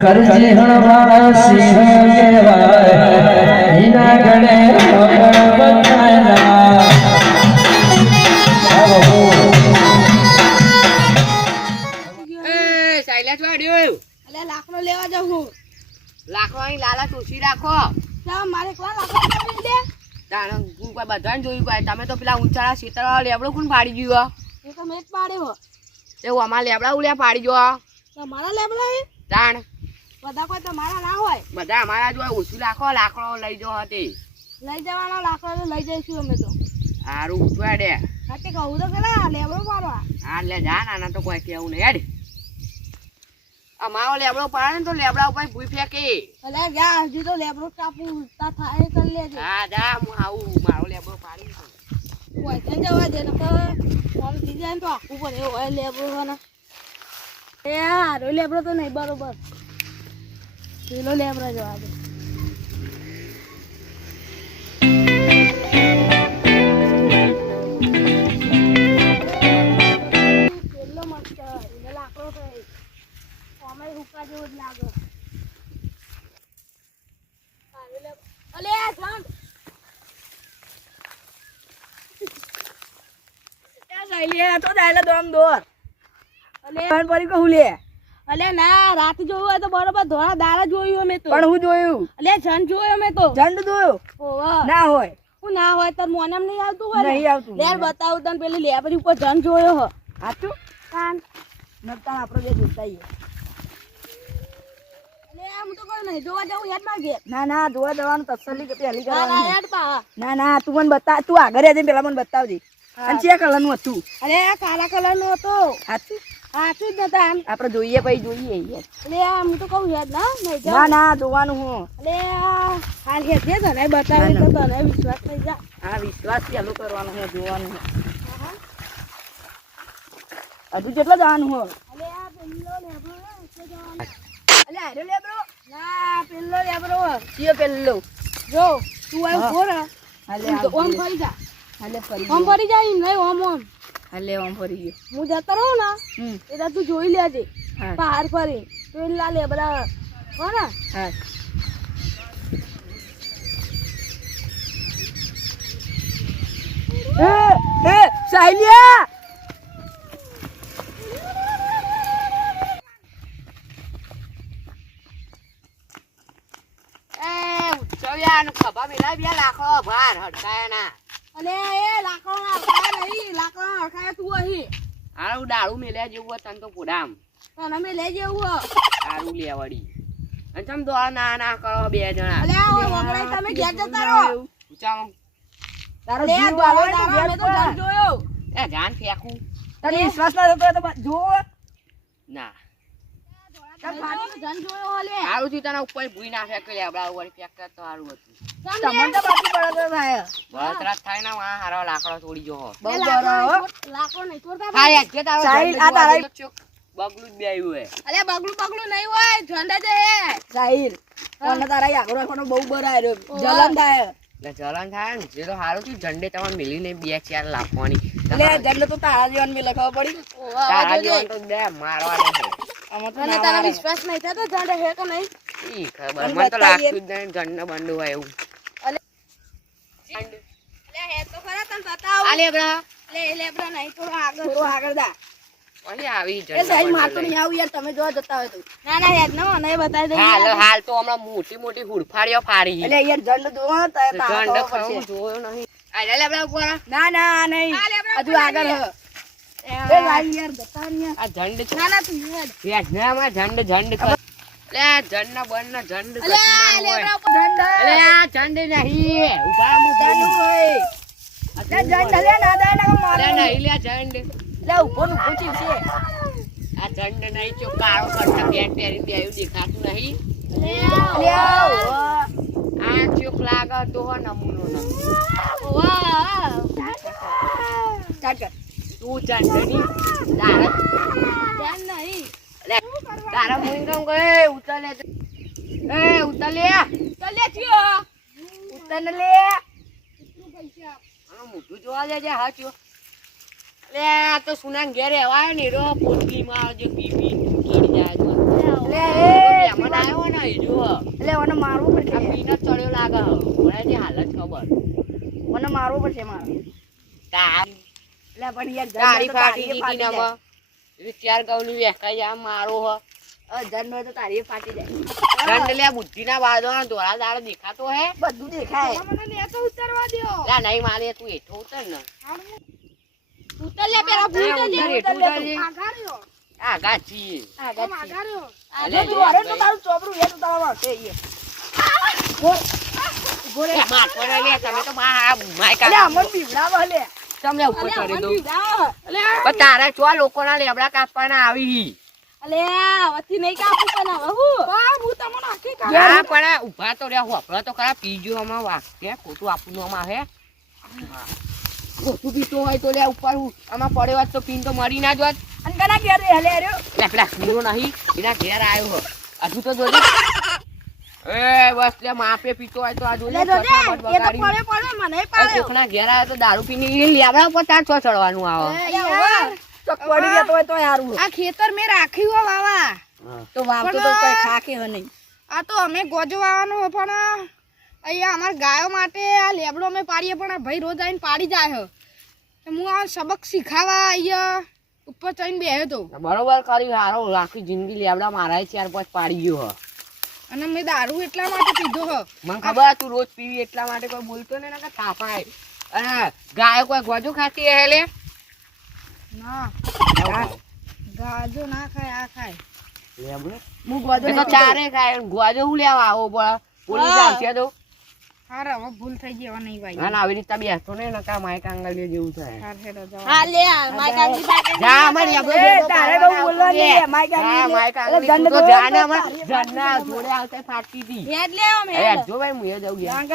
કરજી હણવાળા સિંહ કહેવાય એના ગળે પકડ બતાના એ સાયલા વાડ્યો અલે લાકડો લેવા જાઉં લાખો અહીં લાલા તુસી રાખો છું મારે કોણ લાકડો લેવી દે તાણ હું કોઈ બધાને જોયું કોઈ તમે તો પેલા ઊંચાળા શીતળા લેબડો કોણ પાડી ગયો એ તો મેં જ પાડ્યો એવું અમારા લેબડા ઉલ્યા પાડી ગયો તમારા લેબડા હે તાણ બધા કોઈ તમારા ના હોય બધા અમારા જો ઓછું લાખો લાકડો લઈ જો હતી લઈ જવાનો લાકડો તો લઈ જઈશું અમે તો સારું ઉઠવાડે હાટે કહું તો પેલા લેબડો પાડવા હા લે જા નાના તો કોઈ કેવું નહીં હેડ અમારો લેબડો પાડે ને તો લેબડા ઉપર ભૂઈ ફેંકે અલે જા હજી તો લેબડો કાપું તા થાય કરી લેજે હા જા હું આવું મારો લેબડો પાડી કોઈ કેમ જવા દે નકર ફોન થઈ જાય ને તો આખું પડે એવો હોય લેબડો હોય ને એ હારો લેબડો તો નહીં બરોબર પેલો લેબડો જવા દે પેલો મસ્ત એને લાકડો તો અમે હુકા જેવો જ લાગે અલે જાન તો દાયલા દોમ દોર અલે પણ પડી કહું લે અલે ના રાત જોયું હોય તો બરોબર ધોળા દાડા જોયું અમે તો પણ હું જોયું અલે જન જોયો અમે તો ઝંડ જોયો ઓવા ના હોય હું ના હોય તાર મોનમ નહીં આવતું હોય નહીં આવતું. લેર બતાવું તને પેલી લેબરી ઉપર જન જોયો હ સાચું કાન નતા આપણે બે જોતા અલે હું તો કોઈ નહીં જોવા જાઉં યાદ માં ઘેર ના ના જોવા જવાનું તસલ્લી કે પહેલી ના કરવાની યાદ પા ના ના તું મને બતા તું આગળ જઈને પેલા મને બતાવજે અને ચે કલર નું હતું અરે કાળા કલર નો હતો સાચું હાચું જ નતા આમ આપણે જોઈએ પછી જોઈએ યાર અલે હું તો કહું યાદ ના નહીં ના જાઉં ના જોવાનું હું અલે હાલ હેઠે તને બતાવી તો તને વિશ્વાસ થઈ જા આ વિશ્વાસ ચાલુ કરવાનો હું જોવાનું હું હજુ કેટલો જવાનું હું અલે આ પેલો લેબરો એટલે જવાનું અલે આરે લેબરો ના પેલો લેબરો કયો પેલો જો તું આવ કોર હાલે ઓમ ફરી જા હાલે ફરી ઓમ ફરી જા ઈ નહીં ઓમ ઓમ હાલે ઓમ ફરી ગયો હું જતો રહું ને હમ એટલે તું જોઈ લેજે હા બહાર ફરી પેલા લેબરા હો ને હા એ સાયલિયા એ ઉચવ્યાનો ખભા મેલા બે લાખો ભાર હડકાયાના અને એ લાકડો ના હરખાય નહીં લાકડો ના હરખાય તું અહીં આરું ડાળું મેલ્યા જેવું હોય તને તો પોડામ તને મેં લઈ જેવું આરું લેવડી અને તમ તો આ ના ના કરો બે જણા અલે આ વગડાઈ તમે ઘેર જતા રહો ઉચાવો તારો અલે જીવ આ આવે દોડો ને દાડા મેં તો ઘેર જન જોયો એ જાન ફેંકું તને વિશ્વાસ ના થતો તો જો ના જન જોયો હલે સારું થી તને ઉપર ભૂઈ ના ફેંકે લેબડા ઉપર ફેંકે તો સારું હતું તમને તો બાકી બળતરા થાય બળતરા થાય ને આ હારો લાકડો તોડી જો બહુ લાકડો નહીં તોડતા હા યાર કે તારો સાહિલ, આ આ તારા- બગલું જ બે આવ્યું હે અલે બગલું બગલું નહીં હોય ઝંડા છે હે સાહિલ તને તારા આગળ રાખવાનો બહુ બરાય રહ્યો જલન થાય એટલે જલન થાય ને જે તો સારું થયું ઝંડે તમારે મિલીને બે ચાર લાખવાની એટલે ઝંડે તો તારા જીવન મેં લખાવ પડી તારા જીવન તો બે મારવાનો છે આમાં તો મને ના તારા મારે. વિશ્વાસ નહીં થતો ઝંડા હે કે નહીં ઈ ખબર મને તો લાગતું જ નહીં ઝંડે બંડું હોય એવું અલે હે તો ખરા તને બતાવ આ લેબડા લે લેબરા નહીં થોડો આગળ થોડો આગળ દા અહીં આવી એ ઝંડા સાહેબ બંડું મારતો લઈને. નહીં આવું યાર તમે જોવા જતા હોય તો ના ના યાર ના મને બતાવી દે હાલ હાલ તો હમણાં મોટી મોટી હુડફાડીઓ ફાડી એટલે યાર ઝંડ જોવો તો ઝંડ ખરું જોયો નહીં આ લેબડા ઉપર ના ના નહીં હજુ આગળ હ એ લાઈ યાર બતા ને આ ઝંડ ના ના તું યાર વેજનામાં ઝંડ ઝંડ કર લે ઝંડ ના બંધ ના ઝંડ અલે આ લેબરા ઉપર ઝંડ અલે આ ઝંડ નહીં ઉભા મુ ઝંડ હોય લે ઝંડ લે ના દે ના અલે મારે નહીં લે ઝંડ લે ઉભો નું પૂછી છે આ ઝંડ નહીં ચો કાળો કરતા પેન્ટ પહેરીને બેયું દેખાતું નહીં લે આ ચોક લાગે તો હો નમૂનો ન વાહ ચાટ કર તું ઝંડ ની તારા ધ્યાન નહીં લે તારા મુંગમ ગએ ઉતર લે એ ઉતર લે ચાલે થયો ઉતર ને લે આ મોટું જોવા જાય હા ચો લે આ તો સુનાન ઘેરે આવાય ને રો પોટલી માં જે પી પી કેડી જાય તો લે એ હીરો હ. એટલે મને મારવું આ પડશે પીનટ ચડ્યો લાગે હ. મને એની હાલત ખબર. મને મારવું પડશે મારે તારી એટલે પણ યાર તારી જન્મ તો ફાટી તારીએ ગઈ ને જાય. વિચાર કવની વેખાઈ જા મારો હ. જન્મ તો તારીએ ફાટી જાય દંડ લે બુદ્ધિના બાળદોના ધોળા દાળ દેખાતો હે બધું દેખાય મને લેતો ઉતરવા દ્યો લા નહીં મારે તું હેઠો ઉતર ને ઉતર લે પેલા ભૂલ તો જે ઉતર, ઉતર લે ઉતર, તું. આઘાર્યો. આ ગાછી આ ગાછી. આ અલે, જો તું હારે તો તારું ચોપડું એ તો તારા વાંકે ઈ. ઉભો રે. એ માટવાના લે તમે તો માય અલે કા અમન બીવડાવે લે તમને ઉપર અલે કરી અમન દઉં બીવડાવે. પણ તારા ચો લોકોના લેબડા કાપવાના આવી અલે વતી નહીં કાપું તને હવે હું તમને આખી હા પણ ઉભા તો રે હોપળા તો ખરા પીજો આમાં વાક્ય ખોટું આપવાનું આમાં હે ખોટું પીતો હોય તો લે ઉપર આમાં પડે વાત તો પીન તો મરી ના જોત અને કના ઘેર રે હલે રહ્યો લે પેલા હીરો નહીં એના ઘેર આવ્યો હો હજુ તો જોજે એ બસ લે માપે પીતો હોય તો આ જોજે લે જોજે એ તો પડે પડે મને પાડ્યો કોકના ઘેર આવ્યો તો દારૂ પીને એ લેબડા પર તાર ચો ચડવાનું આવે અલે યાર તો પડી જતો હોય તો હારું આ ખેતર મેં રાખ્યું હો વાવા તો વાવતો તો કોઈ ખાકે હે નહીં આ તો અમે ગોજો વાવવાનો હો પણ અહીંયા અમાર ગાયો માટે આ લેબડો અમે પાડીએ પણ આ ભાઈ રોજ આવીને પાડી જાય હે હું આ સબક શીખાવા અહીંયા ઉપર ચડીને બેહ્યો તો બરોબર કરી હારો આખી જિંદગી લેબડા મારા ચાર પાંચ પાડી ગયો હ અને મેં દારૂ એટલા માટે પીધો હો મને ખબર તું રોજ પીવી એટલા માટે કોઈ બોલતો ને કે થાપાય અને ગાય કોઈ ગોજો ખાતી હે લે ના ગાજો ના ખાય આ ખાય લેબડે હું ગોદો એ તો ચારે ખાય ગોજો હું લેવા આવો પણ પોલીસ આવશે તો હારે હવે ભૂલ થઈ ગઈ હવે નહીં ભાઈ ના ના આવી રીતના બેસતો ને નકા માય કાંગલીઓ જેવું થાય હાર હેડો જવા હા લે માય કાકી પાસે જા અમારી લેબડો એ તારે બહુ બોલવાનું નહીં, માય કાંગલી હા લે. માય કાંગલી દંડ તું તો તો જા ને તારી અમાર જન્ના જોડે આવતા ફાટતી હતી હેડ લે આમ એ જો ભાઈ હું એ જઉં ગયા હેડ